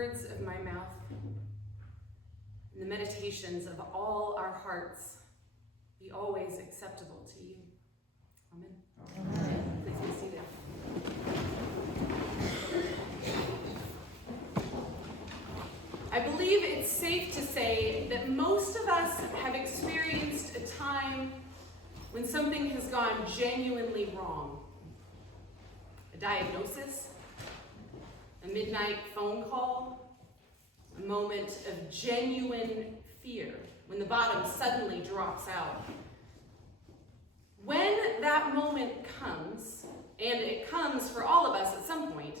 words of my mouth and the meditations of all our hearts be always acceptable to you. Amen. Amen. Please be seated. I believe it's safe to say that most of us have experienced a time when something has gone genuinely wrong. A diagnosis, a midnight phone call, a moment of genuine fear when the bottom suddenly drops out. When that moment comes, and it comes for all of us at some point,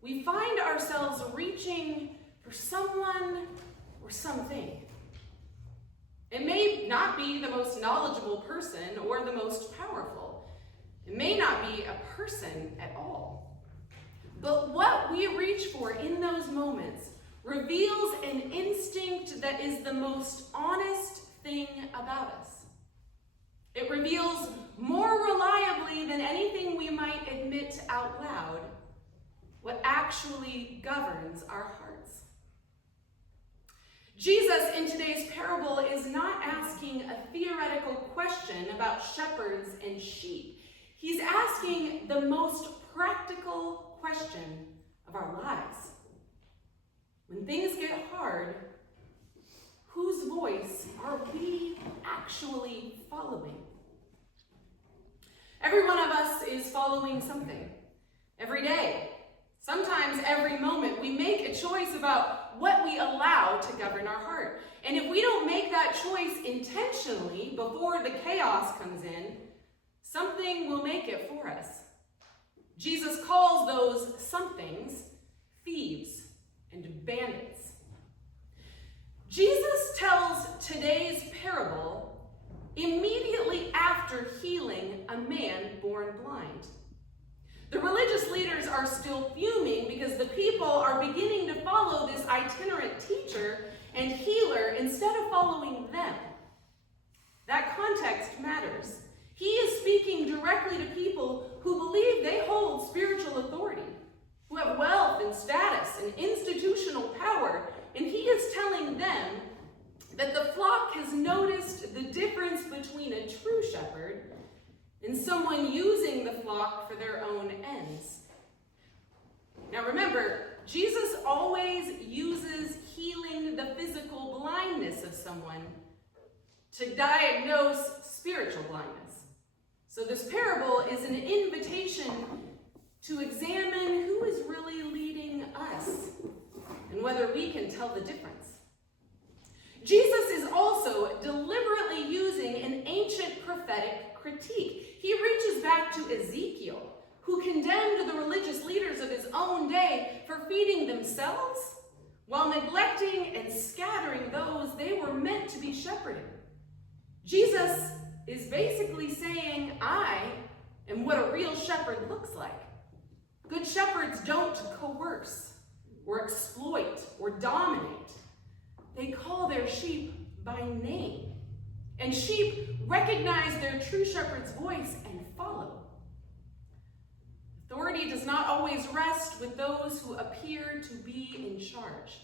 we find ourselves reaching for someone or something. It may not be the most knowledgeable person or the most powerful. It may not be a person at all. But what we reach for in those moments reveals an instinct that is the most honest thing about us. It reveals more reliably than anything we might admit out loud what actually governs our hearts. Jesus in today's parable is not asking a theoretical question about shepherds and sheep. He's asking the most practical question of our lives. When things get hard, whose voice are we actually following? Every one of us is following something. Every day, sometimes every moment, we make a choice about what we allow to govern our heart. And if we don't make that choice intentionally before the chaos comes in, something will make it for us. Jesus calls those somethings thieves and bandits. Jesus tells today's parable immediately after healing a man born blind. The religious leaders are still fuming because the people are beginning to follow this itinerant teacher and healer instead of following them. That context matters. He is speaking directly to people who believe they hold spiritual authority, who have wealth and status and institutional power, and he is telling them that the flock has noticed the difference between a true shepherd and someone using the flock for their own ends. Now remember, Jesus always uses healing the physical blindness of someone to diagnose spiritual blindness. So this parable is an invitation to examine who is really leading us and whether we can tell the difference. Jesus is also deliberately using an ancient prophetic critique. He reaches back to Ezekiel, who condemned the religious leaders of his own day for feeding themselves while neglecting and scattering those they were meant to be shepherding. Jesus is basically saying, I am what a real shepherd looks like. Good shepherds don't coerce or exploit or dominate. They call their sheep by name. And sheep recognize their true shepherd's voice and follow. Authority does not always rest with those who appear to be in charge.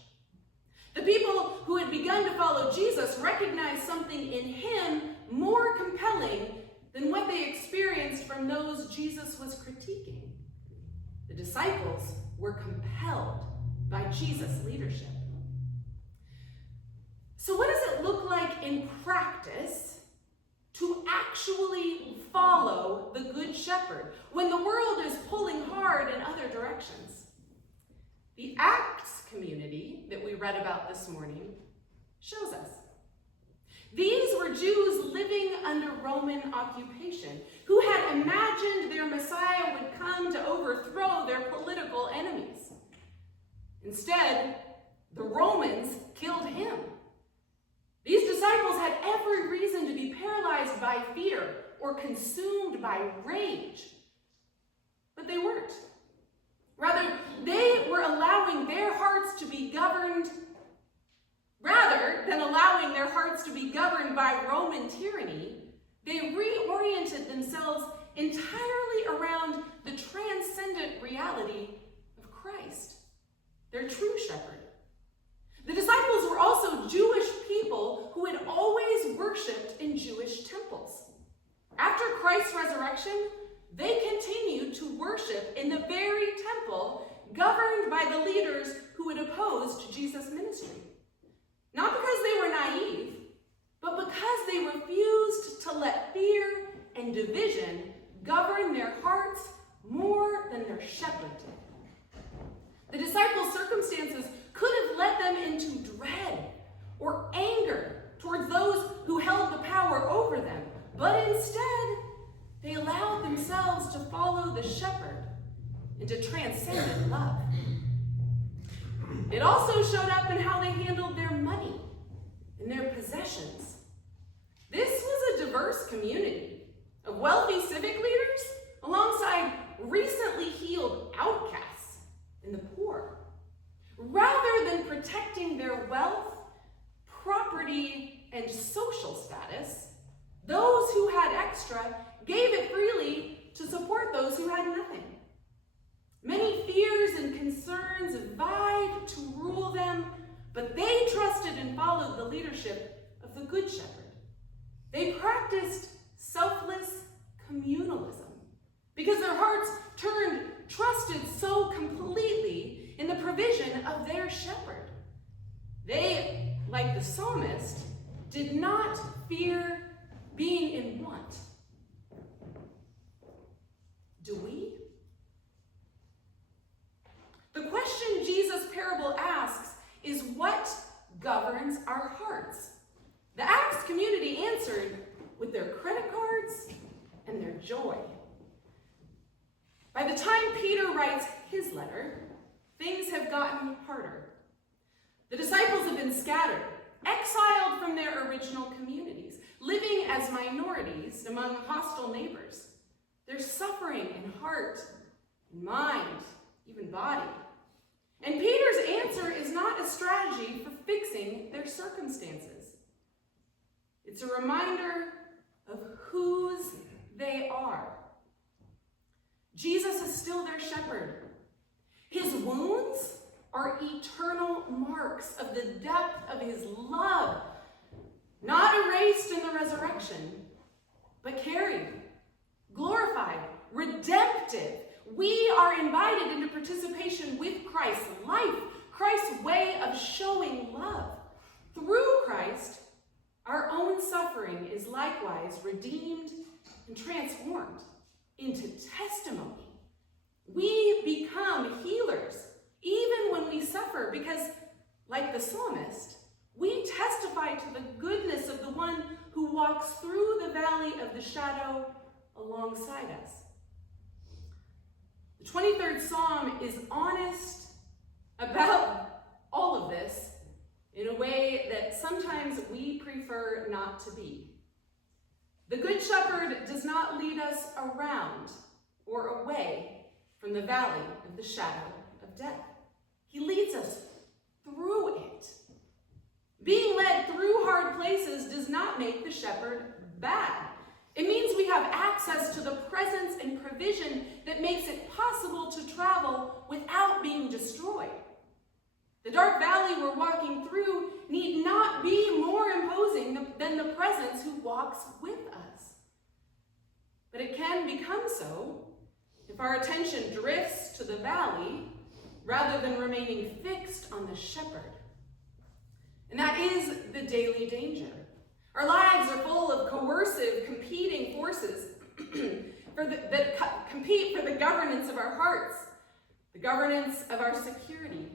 The people who had begun to follow Jesus recognized something in him more compelling than what they experienced from those Jesus was critiquing. The disciples were compelled by Jesus' leadership. So what does it look like in practice to actually follow the Good Shepherd when the world is pulling hard in other directions? The Acts community that we read about this morning shows us. These were Jews living under Roman occupation who had imagined their Messiah would come to overthrow their political enemies. Instead, the Romans killed him. These disciples had every reason to be paralyzed by fear or consumed by rage. But they weren't. Rather, they were allowing their hearts to be governed, rather than allowing their hearts to be governed by Roman tyranny, they reoriented themselves entirely around the transcendent reality of Christ, their true shepherd. in the very temple governed by the leaders who had opposed Jesus' ministry. Not because they were naive, but because they refused to let fear and division govern their hearts more than their shepherd did. The disciples' circumstances could have led them into dread or anger towards those who held the power over them, but instead, they allowed themselves to follow the shepherd into transcendent love. It also showed up in how they handled their money and their possessions. This was a diverse community of wealthy civic leaders alongside recently healed outcasts and the poor. Rather than protecting their wealth, property, and social status, those who had extra gave it freely to support those who had nothing. Many fears and concerns vied to rule them, but they trusted and followed the leadership of the Good Shepherd. They practiced selfless communalism because their hearts trusted so completely in the provision of their shepherd. They, like the psalmist, did not fear being in want. Do we? The question Jesus' parable asks is, what governs our hearts? The Acts community answered with their credit cards and their joy. By the time Peter writes his letter, things have gotten harder. The disciples have been scattered, exiled from their original communities, living as minorities among hostile neighbors. They're suffering in heart, in mind, even body. And Peter's answer is not a strategy for fixing their circumstances. It's a reminder of whose they are. Jesus is still their shepherd. His wounds are eternal marks of the depth of his love, not erased in the resurrection, but carried, glorified, redemptive. We are invited into participation with Christ's life, Christ's way of showing love. Through Christ, our own suffering is likewise redeemed and transformed into testimony. We become healers even when we suffer because, like the psalmist, we testify to the goodness of the one who walks through the valley of the shadow alongside us. The 23rd Psalm is honest about all of this in a way that sometimes we prefer not to be. The Good Shepherd does not lead us around or away from the valley of the shadow of death. He leads us through it. Being led through hard places does not make the shepherd bad. It means we have access to the presence and provision that makes it possible to travel without being destroyed. The dark valley we're walking through need not be more imposing than the presence who walks with us. But it can become so if our attention drifts to the valley rather than remaining fixed on the shepherd. And that is the daily danger. Our lives are full of coercive, competing forces that compete for the governance of our hearts, the governance of our security,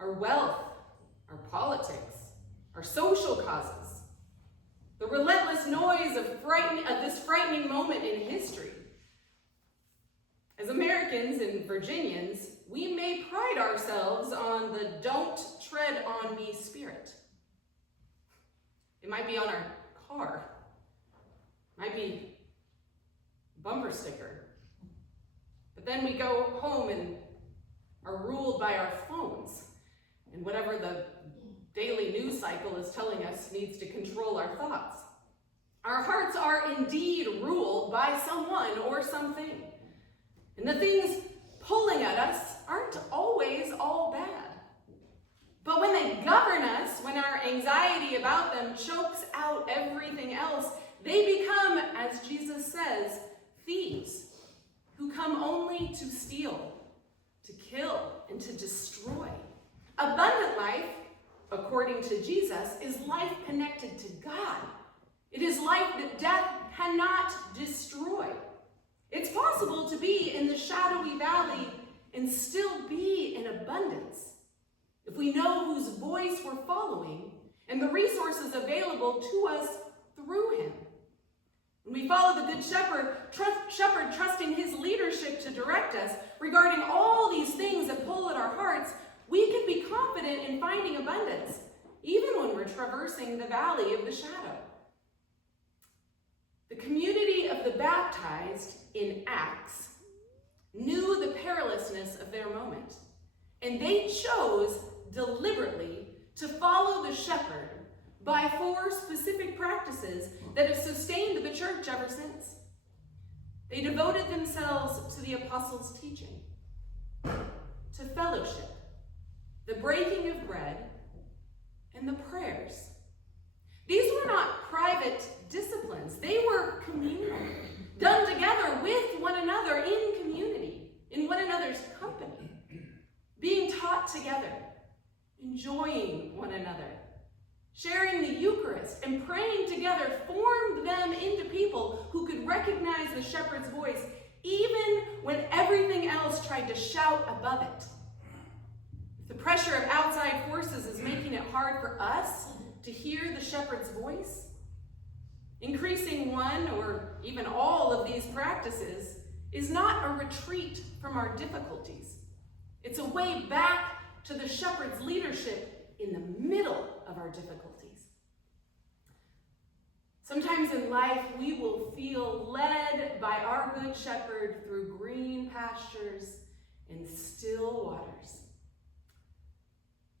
our wealth, our politics, our social causes, the relentless noise of this frightening moment in history. As Americans and Virginians, we may pride ourselves on the "don't tread on me" spirit. It might be on our car, might be a bumper sticker. But then we go home and are ruled by our phones and whatever the daily news cycle is telling us needs to control our thoughts. Our hearts are indeed ruled by someone or something. And the things pulling at us aren't always all bad. But when they govern us, when our anxiety about them chokes out everything else, they become, as Jesus says, thieves who come come only to steal, to kill, and to destroy. Abundant life, according to Jesus, is life connected to God. It is life that death cannot destroy. It's possible to be in the shadowy valley and still be in abundance if we know whose voice we're following and the resources available to us through him. When we follow the Good Shepherd, trusting his leadership to direct us regarding all these things that pull at our hearts, we can be confident in finding abundance, even when we're traversing the valley of the shadow. The community of the baptized in Acts knew the perilousness of their moment, and they chose deliberately to follow the shepherd by 4 specific practices that have sustained the church ever since. They devoted themselves to the apostles' teaching, to fellowship, the breaking of bread, and the prayers. These were not private disciplines. They were communal, done together with one another in community, in one another's company, being taught together, enjoying one another. Sharing the Eucharist and praying together formed them into people who could recognize the shepherd's voice even when everything else tried to shout above it. If the pressure of outside forces is making it hard for us to hear the shepherd's voice, increasing one or even all of these practices is not a retreat from our difficulties. It's a way back to the shepherd's leadership in the middle of our difficulties. Sometimes in life, we will feel led by our Good Shepherd through green pastures and still waters.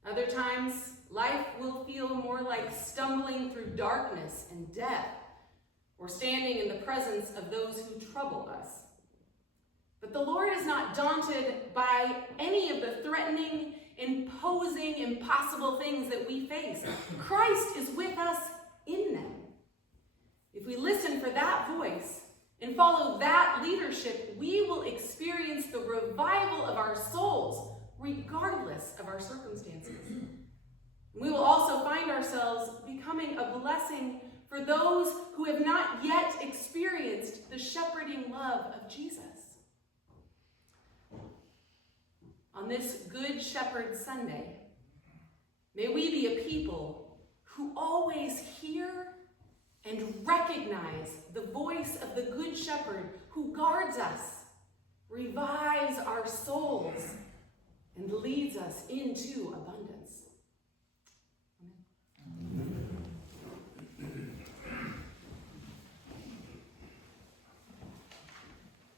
Other times, life will feel more like stumbling through darkness and death, or standing in the presence of those who trouble us. But the Lord is not daunted by any of the threatening, imposing, impossible things that we face. Christ is with us in them. If we listen for that voice and follow that leadership, we will experience the revival of our souls, regardless of our circumstances. We will also find ourselves becoming a blessing for those who have not yet experienced the shepherding love of Jesus. On this Good Shepherd Sunday, may we be a people who always hear and recognize the voice of the Good Shepherd who guards us, revives our souls, and leads us into abundance.